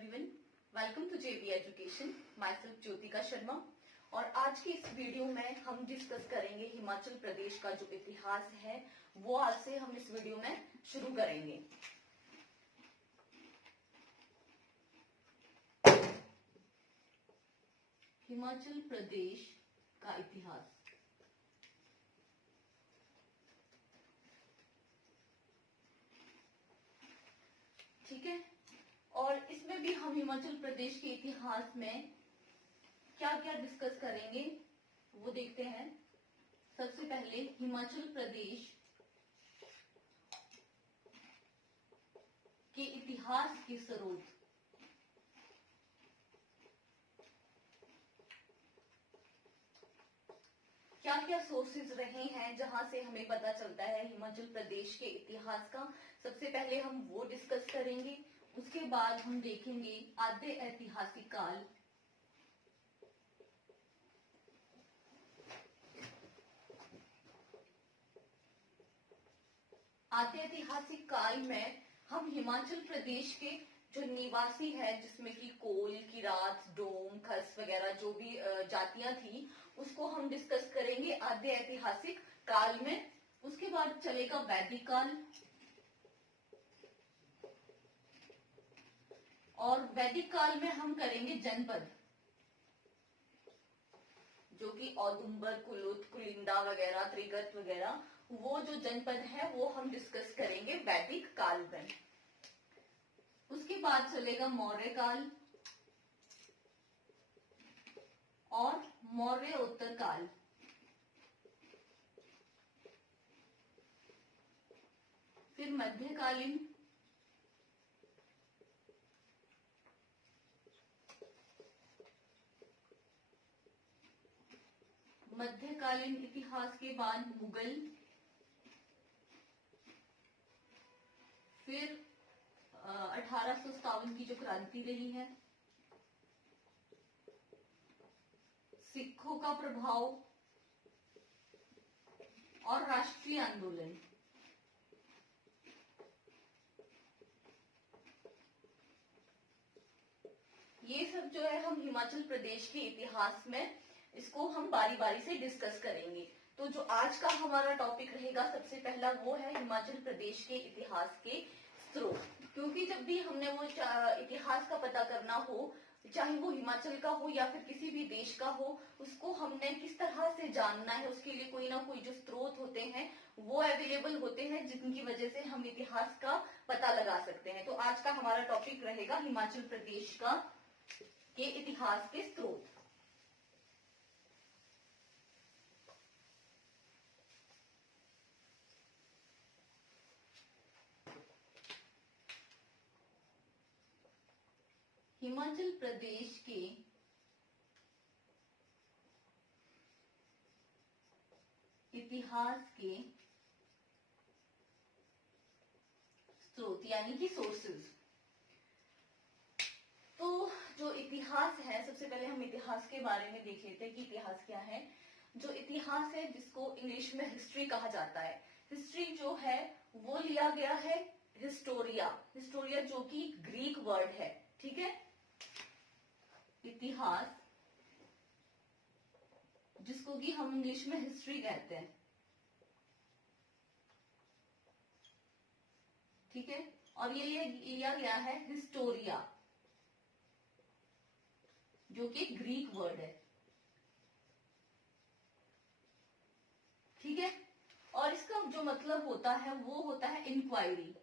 Everyone, welcome to JB Education. Myself Jyotika Sharma. और आज की इस वीडियो में हम डिस्कस करेंगे हिमाचल प्रदेश का जो इतिहास है वो आज से हम इस वीडियो में शुरू करेंगे। हिमाचल प्रदेश का इतिहास। ठीक है, और इसमें भी हम हिमाचल प्रदेश के इतिहास में क्या क्या डिस्कस करेंगे वो देखते हैं। सबसे पहले हिमाचल प्रदेश के इतिहास के स्रोत। क्या क्या सोर्सेज रहे हैं जहां से हमें पता चलता है हिमाचल प्रदेश के इतिहास का, सबसे पहले हम वो डिस्कस करेंगे। उसके बाद हम देखेंगे आद्य ऐतिहासिक काल। आद्य ऐतिहासिक काल में हम हिमाचल प्रदेश के जो निवासी है, जिसमें कि कोल, किरात, डोम, खस वगैरह जो भी जातियां थी, उसको हम डिस्कस करेंगे आद्य ऐतिहासिक काल में। उसके बाद चलेगा वैदिक काल, और वैदिक काल में हम करेंगे जनपद, जो कि औदुंबर, कुलुत, कुलिंदा वगैरह, त्रिगत वगैरह, वो जो जनपद है वो हम डिस्कस करेंगे वैदिक काल में। उसके बाद चलेगा मौर्य काल और मौर्य उत्तर काल। फिर मध्यकालीन, मध्यकालीन इतिहास के बाद मुगल, फिर 1857 की जो क्रांति रही है, सिखों का प्रभाव और राष्ट्रीय आंदोलन। ये सब जो है हम हिमाचल प्रदेश के इतिहास में इसको हम बारी बारी से डिस्कस करेंगे। तो जो आज का हमारा टॉपिक रहेगा, सबसे पहला वो है हिमाचल प्रदेश के इतिहास के स्रोत। क्योंकि जब भी हमने वो इतिहास का पता करना हो, चाहे वो हिमाचल का हो या फिर किसी भी देश का हो, उसको हमने किस तरह से जानना है, उसके लिए कोई ना कोई जो स्रोत होते हैं वो अवेलेबल होते हैं, जिनकी वजह से हम इतिहास का पता लगा सकते हैं। तो आज का हमारा टॉपिक रहेगा हिमाचल प्रदेश का के इतिहास के स्रोत। हिमाचल प्रदेश के इतिहास के स्रोत यानी कि सोर्सेज। तो जो इतिहास है, सबसे पहले हम इतिहास के बारे में देख लेते हैं कि इतिहास क्या है। जो इतिहास है, जिसको इंग्लिश में हिस्ट्री कहा जाता है, हिस्ट्री जो है वो लिया गया है हिस्टोरिया, हिस्टोरिया जो कि ग्रीक वर्ड है। ठीक है, इतिहास जिसको कि हम इंग्लिश में हिस्ट्री कहते हैं। ठीक है, और ये लिया गया है हिस्टोरिया, जो कि ग्रीक वर्ड है। ठीक है, और इसका जो मतलब होता है वो होता है इंक्वायरी।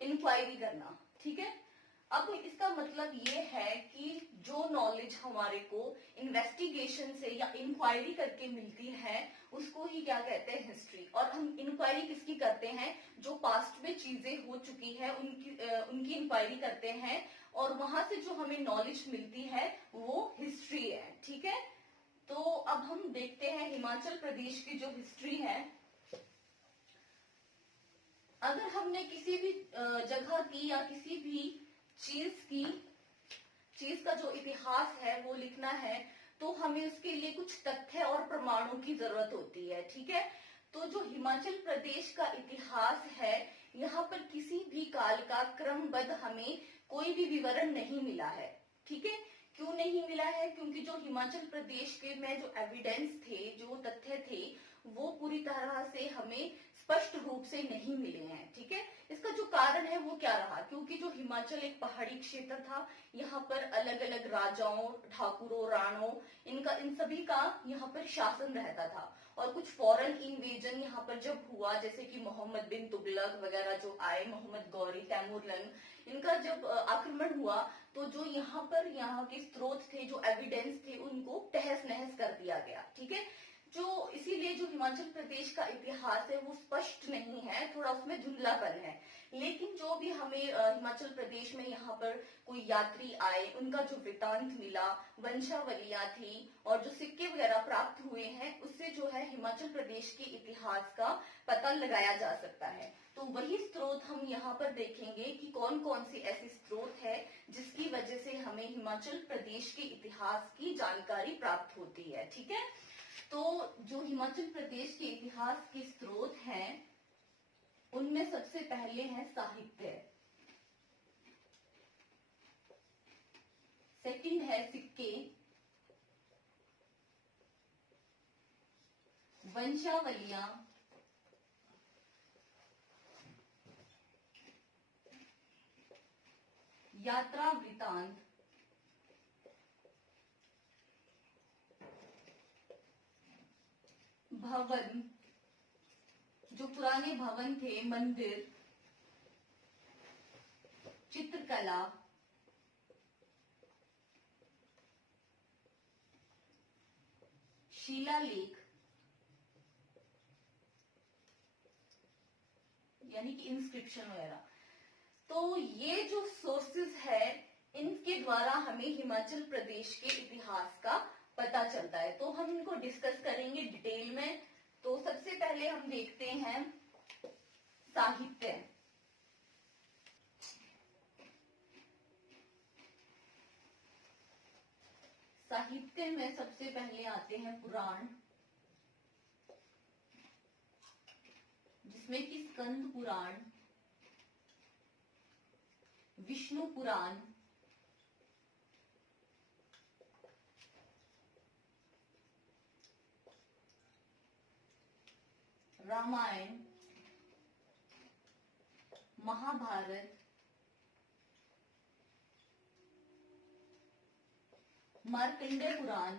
इंक्वायरी करना। ठीक है, अब इसका मतलब ये है कि जो नॉलेज हमारे को इन्वेस्टिगेशन से या इंक्वायरी करके मिलती है, उसको ही क्या कहते हैं, हिस्ट्री। और हम इंक्वायरी किसकी करते हैं, जो पास्ट में चीजें हो चुकी है उनकी इंक्वायरी करते हैं, और वहां से जो हमें नॉलेज मिलती है वो हिस्ट्री है। ठीक है, तो अब हम देखते हैं हिमाचल प्रदेश की जो हिस्ट्री है। अगर हमने किसी भी जगह की या किसी भी चीज का जो इतिहास है वो लिखना है, तो हमें उसके लिए कुछ तथ्य और प्रमाणों की जरूरत होती है। ठीक है, तो जो हिमाचल प्रदेश का इतिहास है, यहाँ काल का क्रमबद्ध हमें कोई भी विवरण नहीं मिला है। ठीक है, क्यों नहीं मिला है? क्योंकि जो हिमाचल प्रदेश के में जो एविडेंस थे, जो तथ्य थे, वो पूरी तरह से हमें स्पष्ट रूप से नहीं मिले हैं। ठीक है, इसका जो कारण है वो क्या रहा? क्योंकि जो हिमाचल एक पहाड़ी क्षेत्र था, यहाँ पर अलग अलग राजाओं, ठाकुरों, राणों, इन सभी का यहाँ पर शासन रहता था। और कुछ फॉरेन इन्वेजन यहाँ पर जब हुआ, जैसे कि मोहम्मद बिन तुगलक वगैरह जो आए, मोहम्मद गौरी, तैमूरलंग, इनका जब आक्रमण हुआ तो जो यहाँ के स्रोत थे, जो एविडेंस थे, उनको तहस नहस कर दिया गया। ठीक है, जो इसीलिए जो हिमाचल प्रदेश का इतिहास है वो स्पष्ट नहीं है, थोड़ा उसमें धुंधलापन है। लेकिन जो भी हमें हिमाचल प्रदेश में यहाँ पर कोई यात्री आए, उनका जो वृतांत मिला, वंशावलियां थी और जो सिक्के वगैरह प्राप्त हुए हैं, उससे जो है हिमाचल प्रदेश के इतिहास का पता लगाया जा सकता है। तो वही स्रोत हम यहाँ पर देखेंगे कि कौन कौन सी ऐसी स्रोत है जिसकी वजह से हमें हिमाचल प्रदेश के इतिहास की जानकारी प्राप्त होती है। ठीक है, तो जो हिमाचल प्रदेश के इतिहास के स्रोत हैं, उनमें सबसे पहले है साहित्य, सेकंड है सिक्के, वंशावलियां, यात्रा वृतांत, भवन, जो पुराने भवन थे, मंदिर, चित्रकला, शिलालेख, यानी कि इंस्क्रिप्शन वगैरह। तो ये जो सोर्सेस है, इनके द्वारा हमें हिमाचल प्रदेश के इतिहास का पता चलता है। तो हम इनको डिस्कस करेंगे डिटेल में। तो सबसे पहले हम देखते हैं साहित्य। साहित्य में सबसे पहले आते हैं पुराण, जिसमें कि स्कंद पुराण, विष्णु पुराण, रामायण, महाभारत, मार्कंडेय पुराण,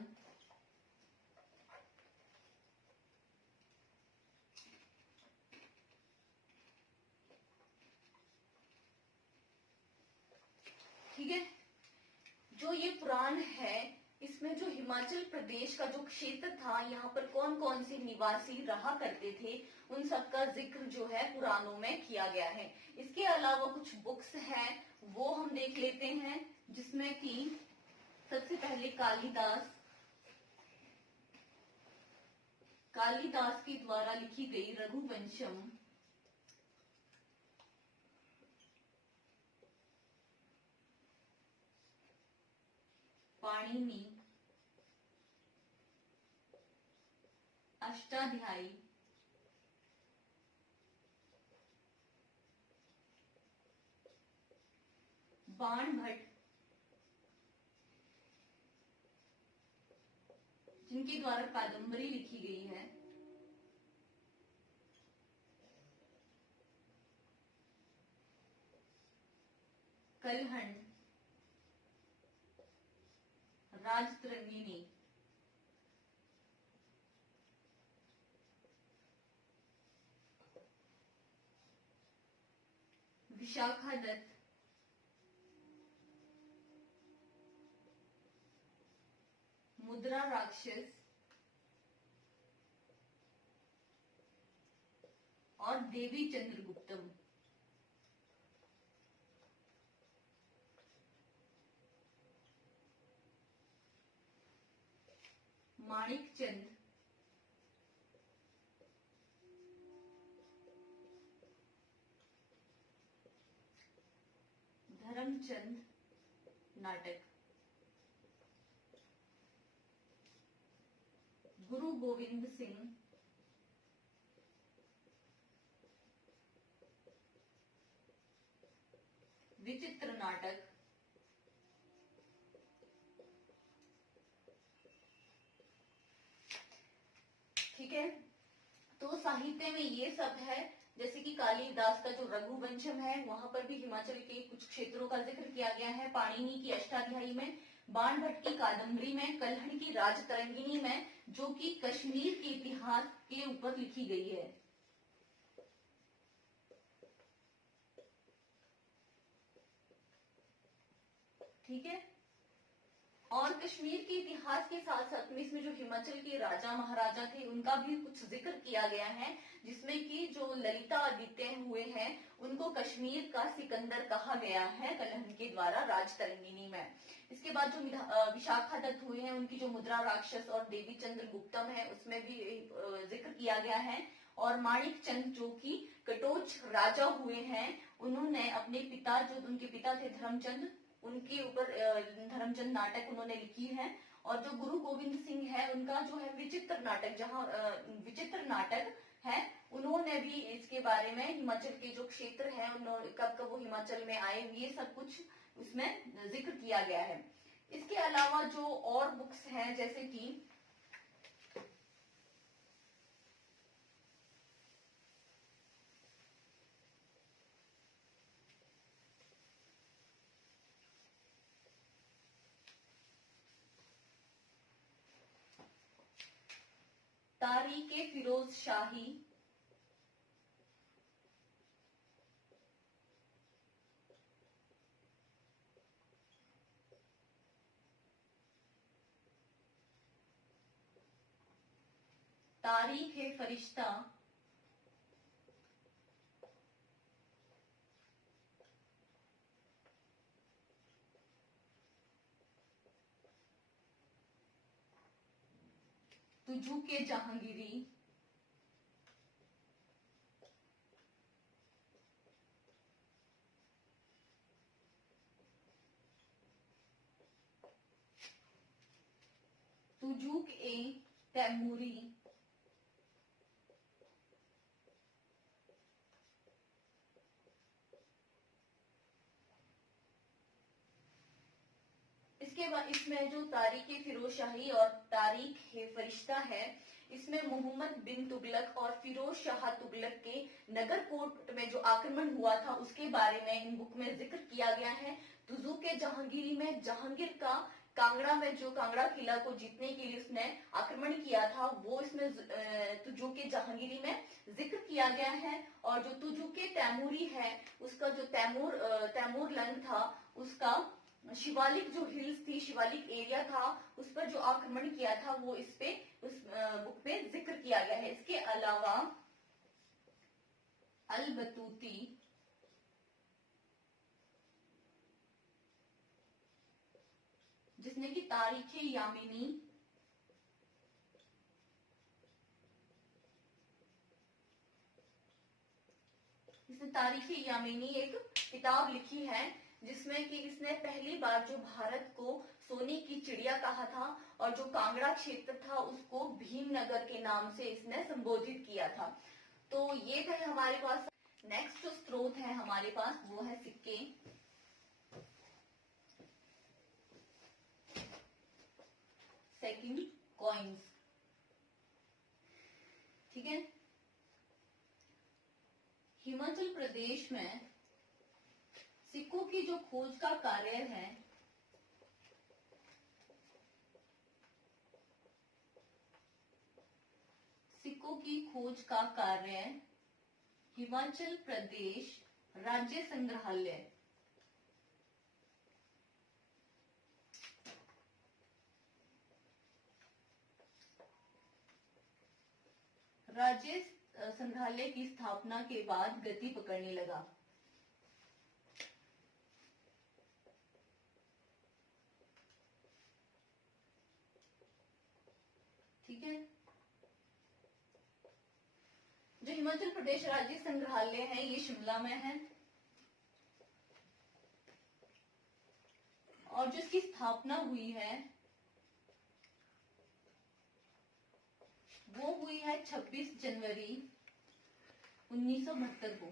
ठीक है। जो ये पुराण है, इसमें जो हिमाचल प्रदेश का जो क्षेत्र था, यहाँ पर कौन कौन से निवासी रहा करते थे, उन सबका जिक्र जो है पुराणों में किया गया है। इसके अलावा कुछ बुक्स हैं, वो हम देख लेते हैं, जिसमें कि सबसे पहले कालिदास के द्वारा लिखी गई रघुवंशम, पाणिनि, अष्टाध्यायी, बाणभट्ट, जिनके द्वारा कादम्बरी लिखी गई है, कलहंड, राजतरंगिणी, विशाखादत्त, मुद्रा राक्षस और देवी चंद्रगुप्तम। माणिक चंद, धर्मचंद नाटक, गुरु गोविंद सिंह, विचित्र नाटक। ठीक है, तो साहित्य में ये सब है, जैसे कि कालिदास का जो रघुवंशम है वहां पर भी हिमाचल के कुछ क्षेत्रों का जिक्र किया गया है। पाणिनि की अष्टाध्यायी में, बाण भट्ट की कादम्बरी में, कल्हड़ की राजतरंगिणी में, जो कि कश्मीर के इतिहास के ऊपर लिखी गई है। ठीक है, और कश्मीर के इतिहास के साथ साथ में इसमें जो हिमाचल के राजा महाराजा थे उनका भी कुछ जिक्र किया गया है, जिसमें कि जो ललिता आदित्य हुए हैं उनको कश्मीर का सिकंदर कहा गया है कलहन के द्वारा राजतरंगिणी में। इसके बाद जो विशाखा दत्त हुए हैं उनकी जो मुद्रा राक्षस और देवी चंद्र गुप्तम है उसमें भी जिक्र किया गया है। और माणिक चंद जो कि कटोच राजा हुए हैं, उन्होंने अपने पिता, जो उनके पिता थे धर्मचंद, उनके ऊपर धर्मचंद नाटक उन्होंने लिखी है। और जो गुरु गोविंद सिंह है उनका जो है विचित्र नाटक, जहाँ विचित्र नाटक है, उन्होंने भी इसके बारे में हिमाचल के जो क्षेत्र है उन्होंने कब कब वो हिमाचल में आए, ये सब कुछ उसमें जिक्र किया गया है। इसके अलावा जो और बुक्स हैं जैसे कि तारीखे फिरोज शाही, तारीख है फरिश्ता, तुझू के जहांगीरी, तुजुक ए तैमूरी, इसके बाद इसमें जो तारीख फिरोज शाही और तारीख है फरिश्ता है, इसमें मोहम्मद बिन तुगलक और फिरोज शाह तुगलक के नगरकोट में जो आक्रमण हुआ था उसके बारे में इन बुक में जिक्र किया गया है। तुजू के जहांगीरी में जहांगीर का कांगड़ा में जो कांगड़ा किला को जीतने के लिए उसने आक्रमण किया था वो इसमें तुजू के जहांगीरी में जिक्र किया गया है। और जो तुजू के तैमूरी है उसका जो तैमूर लंग था, उसका शिवालिक जो हिल्स थी, शिवालिक एरिया था, उस पर जो आक्रमण किया था वो उस बुक में जिक्र किया गया है। इसके अलावा अल बतूती, जिसने की तारीख यामिनी, इसने तारीख यामिनी एक किताब लिखी है जिसमें कि इसने पहली बार जो भारत को सोने की चिड़िया कहा था और जो कांगड़ा क्षेत्र था उसको भीमनगर के नाम से इसने संबोधित किया था। तो ये थे हमारे पास। नेक्स्ट जो स्रोत है हमारे पास वो है सिक्के। Second, coins. ठीक है, हिमाचल प्रदेश में सिक्कों की जो खोज का कार्य है सिक्कों की खोज का कार्य हिमाचल प्रदेश राज्य संग्रहालय राज्य संग्रहालय की स्थापना के बाद गति पकड़ने लगा। ठीक है, जो हिमाचल प्रदेश राज्य संग्रहालय है ये शिमला में है और जो इसकी स्थापना हुई है वो हुई है 26 जनवरी 1972 को।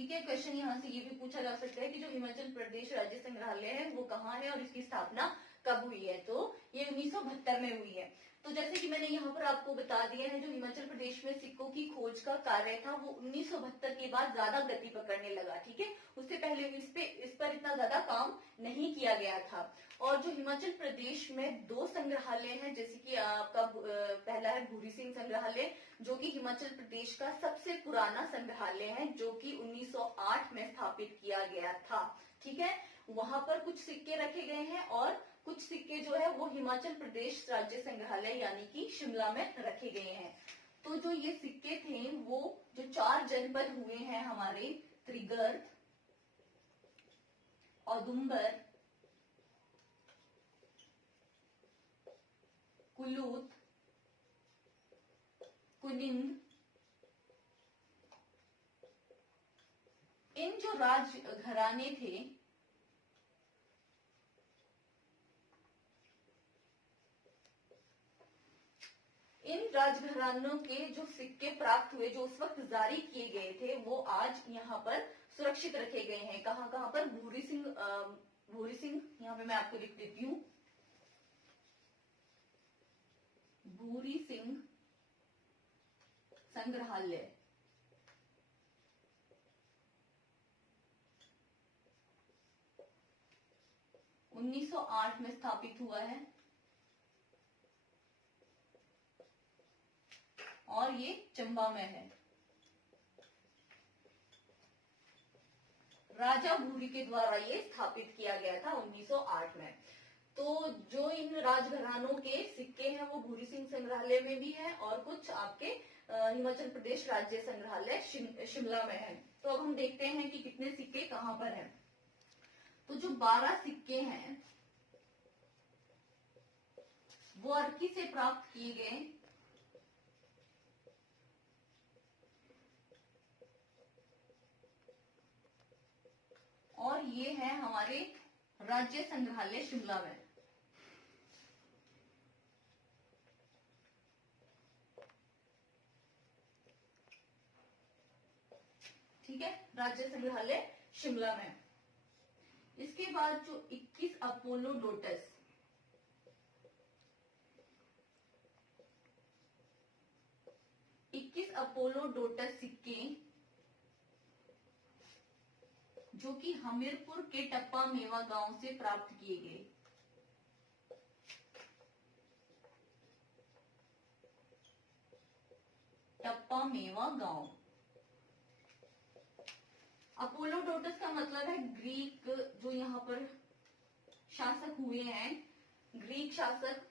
ठीक है। क्वेश्चन यहाँ से ये भी पूछा जा सकता है कि जो हिमाचल प्रदेश राज्य संग्रहालय है वो कहाँ है और इसकी स्थापना कब हुई है। तो ये 1972 में हुई है। तो जैसे कि मैंने यहाँ पर आपको बता दिया है, जो हिमाचल प्रदेश में सिक्कों की खोज का कार्य था वो 1972 के बाद ज्यादा गति पकड़ने लगा। ठीक है, उससे पहले इस पर इतना ज्यादा काम नहीं किया गया था। और जो हिमाचल प्रदेश में 2 संग्रहालय हैं, जैसे कि आपका पहला है भूरी सिंह संग्रहालय, जो कि हिमाचल प्रदेश का सबसे पुराना संग्रहालय है, जो कि 1908 में स्थापित किया गया था। ठीक है, वहां पर कुछ सिक्के रखे गए हैं और कुछ सिक्के जो है वो हिमाचल प्रदेश राज्य संग्रहालय यानी कि शिमला में रखे गए हैं। तो जो ये सिक्के थे वो जो 4 जनपद हुए हैं हमारे, त्रिगर्त, औदुंबर, कुलूत, कुनिंद, इन जो राजघराने थे इन राजघरानों के जो सिक्के प्राप्त हुए, जो उस वक्त जारी किए गए थे, वो आज यहाँ पर सुरक्षित रखे गए हैं। कहाँ कहाँ पर? भूरी सिंह यहाँ पे मैं आपको लिख देती हूँ, भूरी सिंह संग्रहालय। उन्नीस 1908 में स्थापित हुआ है और ये चंबा में है। राजा भूरी के द्वारा ये स्थापित किया गया था 1908 में। तो जो इन राजघरानों के सिक्के हैं वो भूरी सिंह संग्रहालय में भी है और कुछ आपके हिमाचल प्रदेश राज्य संग्रहालय शिमला में है। तो अब हम देखते हैं कि कितने सिक्के कहाँ पर हैं। तो जो 12 सिक्के हैं वो अर्की से प्राप्त किए गए और ये है हमारे राज्य संग्रहालय शिमला में। ठीक है, राज्य संग्रहालय शिमला में। इसके बाद जो 21 अपोलो लोटस, सिक्के जो कि हमीरपुर के टप्पा मेवा गांव से प्राप्त किए गए। टप्पा मेवा गांव। अपोलो डोटस का मतलब है ग्रीक, जो यहाँ पर शासक हुए हैं, ग्रीक शासक,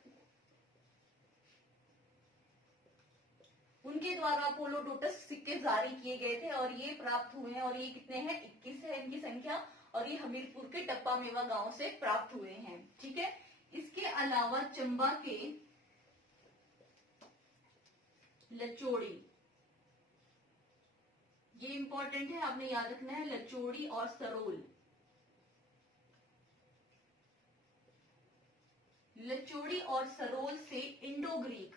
उनके द्वारा अपोलो डोटस सिक्के जारी किए गए थे और ये प्राप्त हुए हैं। और ये कितने हैं? 21 है इनकी संख्या और ये हमीरपुर के टप्पा मेवा गांव से प्राप्त हुए हैं। ठीक है, इसके अलावा चंबा के लचोड़ी, ये इंपॉर्टेंट है, आपने याद रखना है, लचोड़ी और सरोल। लचोड़ी और सरोल से इंडो ग्रीक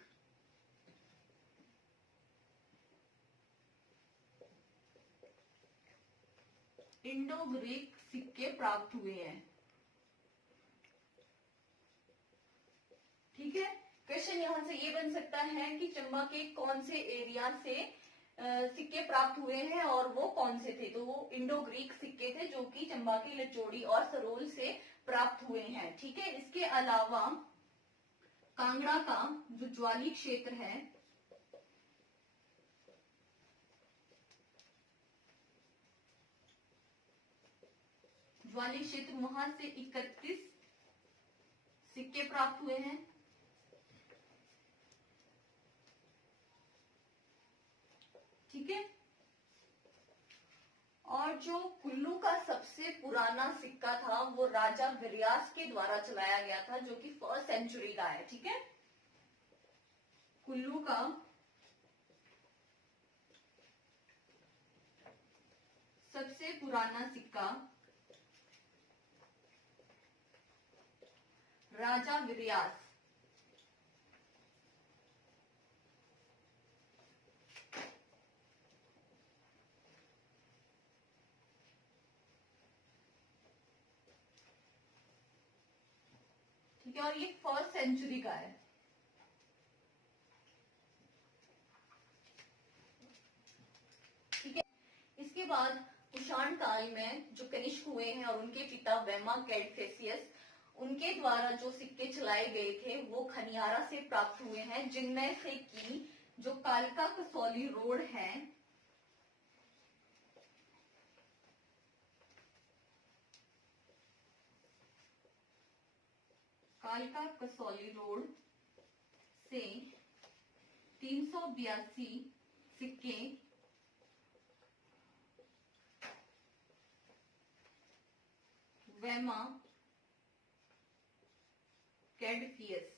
सिक्के प्राप्त हुए हैं। ठीक है, क्वेश्चन यहां से ये बन सकता है कि चंबा के कौन से एरिया से सिक्के प्राप्त हुए हैं और वो कौन से थे। तो वो इंडो ग्रीक सिक्के थे जो कि चंबा की लचोड़ी और सरोल से प्राप्त हुए हैं। ठीक है, इसके अलावा कांगड़ा का जो ज्वाली क्षेत्र है, ज्वाली क्षेत्र, वहां से 31 सिक्के प्राप्त हुए हैं। ठीक है, और जो कुल्लू का सबसे पुराना सिक्का था वो राजा विरयास के द्वारा चलाया गया था, जो कि 1st सेंचुरी का है। ठीक है, कुल्लू का सबसे पुराना सिक्का राजा विरयास, ठीक है, और ये 1st सेंचुरी का है। ठीक है, इसके बाद कुषाण काल में जो कनिष्क हुए हैं और उनके पिता वेमा कैडफेसियस, उनके द्वारा जो सिक्के चलाए गए थे वो खनियारा से प्राप्त हुए हैं, जिनमें से कि जो कालका कसौली रोड है, कालका कसौली रोड से 382 सिक्के वेमा कैडफियस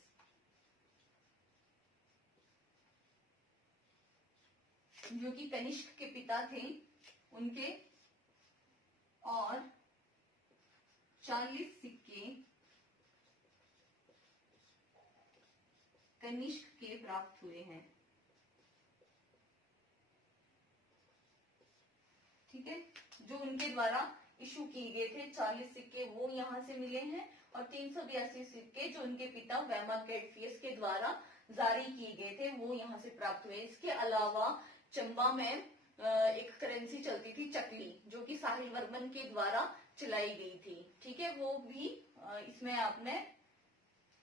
जो कि कनिष्क के पिता थे उनके, और 40 सिक्के कनिष्क के प्राप्त हुए हैं। ठीक है, जो उनके द्वारा इशू किए गए थे 40 सिक्के वो यहाँ से मिले हैं, और 382 सिक्के जो उनके पिता वेमा कैडफियस के द्वारा जारी किए गए थे वो यहाँ से प्राप्त हुए। इसके अलावा चंबा में एक करेंसी चलती थी चकली, जो कि साहिल वर्मन के द्वारा चलाई गई थी। ठीक है, वो भी इसमें आपने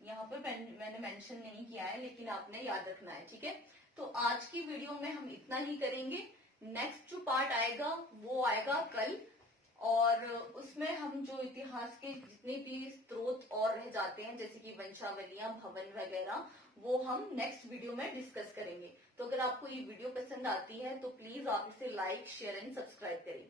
यहाँ पर मैंने मेंशन नहीं किया है, लेकिन आपने याद रखना है। ठीक है, तो आज की वीडियो में हम इतना ही करेंगे। नेक्स्ट जो पार्ट आएगा वो आएगा कल, और उसमें हम जो इतिहास के जितने भी स्रोत और रह जाते हैं, जैसे कि वंशावलियां, भवन वगैरह, वो हम नेक्स्ट वीडियो में डिस्कस करेंगे। तो अगर आपको ये वीडियो पसंद आती है तो प्लीज आप इसे लाइक, शेयर एंड सब्सक्राइब करिए।